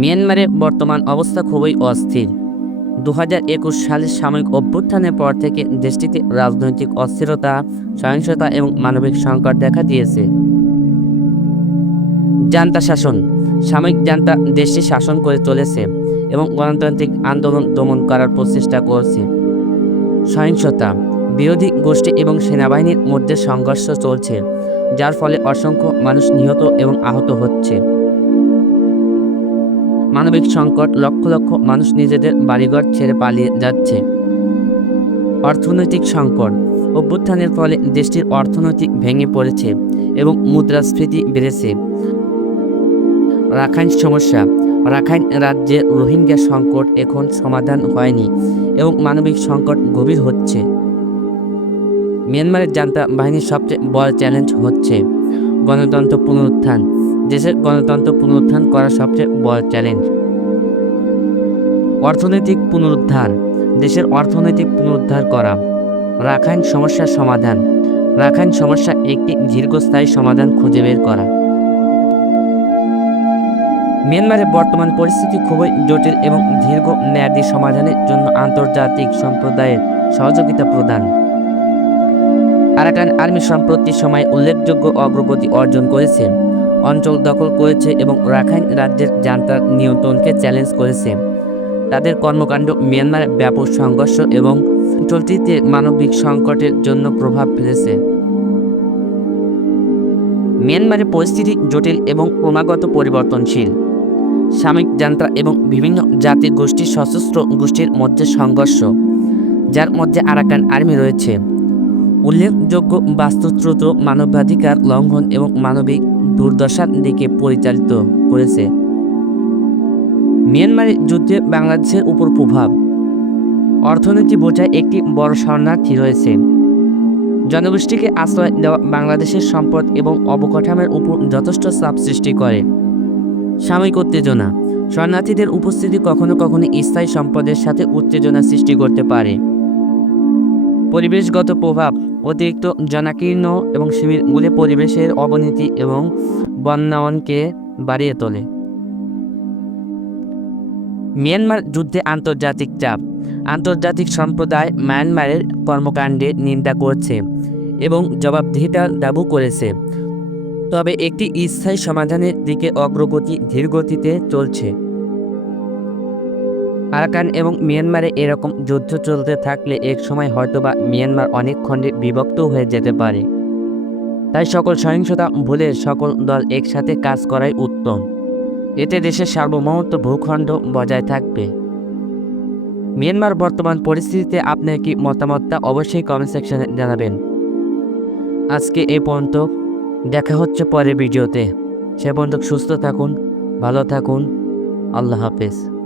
মিয়ানমারের বর্তমান অবস্থা খুবই অস্থির। 2021 সালের সামরিক অভ্যুত্থানের পর থেকে দেশটিতে রাজনৈতিক অস্থিরতা, সহিংসতা এবং মানবিক সংকট দেখা দিয়েছে। জান্তা শাসন, সামরিক জান্তা দেশটি শাসন করে চলেছে এবং গণতান্ত্রিক আন্দোলন দমন করার প্রচেষ্টা করছে। সহিংসতা, বিরোধী গোষ্ঠী এবং সেনাবাহিনীর মধ্যে সংঘর্ষ চলছে, যার ফলে অসংখ্য মানুষ নিহত এবং আহত হচ্ছে। মানবিক সংকট, লক্ষ লক্ষ মানুষ নিজেদের বাড়িঘর ছেড়ে পালিয়ে যাচ্ছে। অর্থনৈতিক সংকট, অভ্যুত্থানের ফলে দেশটির অর্থনীতি ভেঙে পড়েছে এবং মুদ্রাস্ফীতি বেড়েছে। রাখাইন সমস্যা, রাখাইন রাজ্যে রোহিঙ্গা সংকট এখন সমাধান হয়নি এবং মানবিক সংকট গভীর হচ্ছে। মিয়ানমারের জান্তা বাহিনীর সবচেয়ে বড় চ্যালেঞ্জ হচ্ছে গণতন্ত্র পুনরুত্থান। দেশের গণতন্ত্র পুনরুত্থান করা সবচেয়ে বড় চ্যালেঞ্জ। অর্থনৈতিক পুনরুদ্ধার, দেশের অর্থনৈতিক পুনরুদ্ধার করা। রাখাইন সমস্যার সমাধান, রাখাইন সমস্যা একটি দীর্ঘস্থায়ী সমাধান খুঁজে বের করা। মিয়ানমারের বর্তমান পরিস্থিতি খুবই জটিল এবং দীর্ঘ মেয়াদী সমাধানের জন্য আন্তর্জাতিক সম্প্রদায়ের সহযোগিতা প্রদান। আরাকান আর্মি সম্প্রতি সময়ে উল্লেখযোগ্য অগ্রগতি অর্জন করেছে, অঞ্চল দখল করেছে এবং রাখাইন রাজ্যের জান্তার নিয়ন্ত্রণকে চ্যালেঞ্জ করেছে। তাদের কর্মকাণ্ড মিয়ানমারের ব্যাপক সংঘর্ষ এবং অঞ্চলটিতে মানবিক সংকটের জন্য প্রভাব ফেলেছে। মিয়ানমারের পরিস্থিতি জটিল এবং ক্রমাগত পরিবর্তনশীল। সামরিক জান্তা এবং বিভিন্ন জাতি গোষ্ঠীর সশস্ত্র গোষ্ঠীর মধ্যে সংঘর্ষ, যার মধ্যে আরাকান আর্মি রয়েছে। উল্লেখযোগ্য বাস্তুচ্যুত মানবাধিকার লঙ্ঘন এবং মানবিক দুর্দশার দিকে পরিচালিত করেছে। মিয়ানমারের যুদ্ধে বাংলাদেশের উপর প্রভাব। অর্থনীতি বোঝায় একটি বড় শরণার্থী রয়েছে। জনগোষ্ঠীকে আশ্রয় দেওয়া বাংলাদেশের সম্পদ এবং অবকাঠামোর উপর যথেষ্ট চাপ সৃষ্টি করে। সাময়িক উত্তেজনা, শরণার্থীদের উপস্থিতি কখনো কখনো স্থায়ী সম্পদের সাথে উত্তেজনা সৃষ্টি করতে পারে। পরিবেশগত প্রভাব, অতিরিক্ত জনাকীর্ণ এবং শিবিরগুলি পরিবেশের অবনতি এবং বন্যায়নকে বাড়িয়ে তোলে। মিয়ানমার যুদ্ধে আন্তর্জাতিক চাপ, আন্তর্জাতিক সম্প্রদায় মিয়ানমারের কর্মকাণ্ডের নিন্দা করছে এবং জবাবদিহিতার দাবি করেছে, তবে একটি স্থায়ী সমাধানের দিকে অগ্রগতি ধীরগতিতে চলছে। আরাকান এবং মিয়ানমারে এরকম যুদ্ধ চলতে থাকলে এক সময় হয়তোবা মিয়ানমার অনেক খণ্ডে বিভক্ত হয়ে যেতে পারে। তাই সকল সহিংসতা ভুলে সকল দল একসাথে কাজ করাই উত্তম। এতে দেশের সার্বভৌমত্ব ভূখণ্ড বজায় থাকবে। মিয়ানমার বর্তমান পরিস্থিতিতে আপনার কি মতামতটা অবশ্যই কমেন্ট সেকশনে জানাবেন। আজকে এই পর্যন্ত, দেখা হচ্ছে পরের ভিডিওতে। সে পর্যন্ত সুস্থ থাকুন, ভালো থাকুন। আল্লাহ হাফেজ।